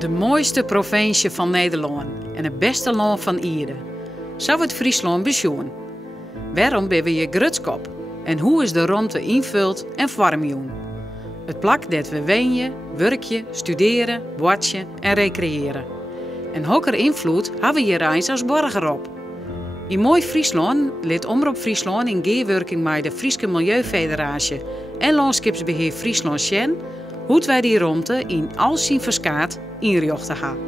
De mooiste provincie van Nederland en het beste land van Ieren. Zo wordt Friesland besjoen. Waarom ben we je grutskop? En hoe is de ruimte invuld en vormjoen? Het plak dat we wonen, werken, studeren, watchen en recreëren. En hokker invloed hebben we hier eens als burger op. In mooi Friesland liet Omroep Friesland in gearwerking met de Frieske Milieufederatie en Landschapsbeheer Friesland Sjen hoe wij die ruimte in al zijn verskaat inrichten gaan.